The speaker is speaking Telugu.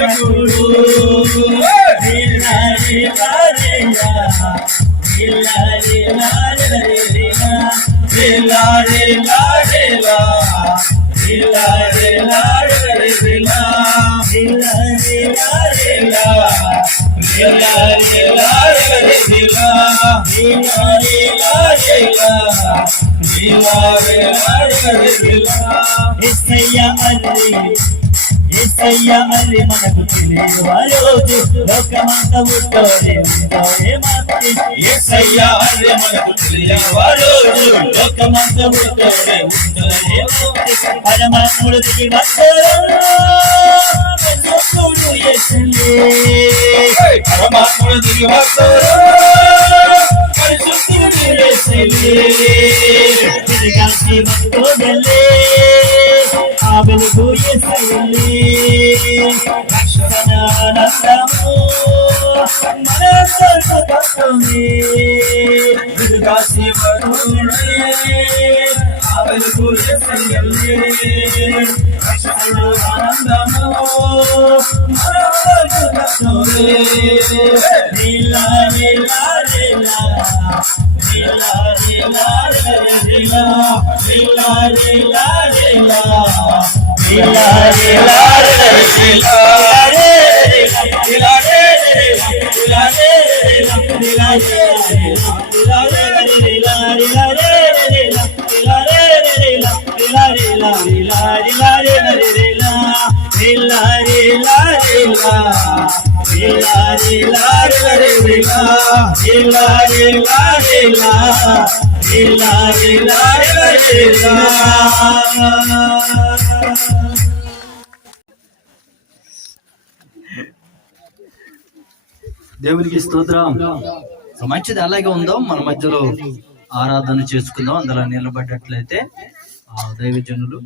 రక్షకుడు అల్లి మనకు తెలియదు ఆ రోజు లోకమంతా ముట్టోడే ఉంటోడే మాత్రి అల్లి మనకు తెలియదు ఆ రోజు లోకమంతా ముట్టోడే ఉంటోడే మాత్రి పరమాత్ముడు దిగి భక్తుడు యేసులే పరమాత్ముడు దిగి భక్తుడు పరిశుద్ధుడు యేసులే తిరిగాసి భక్తుడలే ఆ వెలుగు యేసయ్యలే రక్షణానందము మన సర్వభక్తుడే తిరిగాసి భక్తుడే ఆ వెలుగు యేసయ్యలే రక్షణానందము మన సర్వభక్తుడే నీలా నీలా నీలా నీలా నీలా నీలా నీలా నీలా నీలా దేవునికి స్తోత్రం. మంచిది, అలాగే ఉందాం. మన మధ్యలో ఆరాధన చేసుకుందాం. అందులో నిలబడ్డట్లయితే దైవజనులు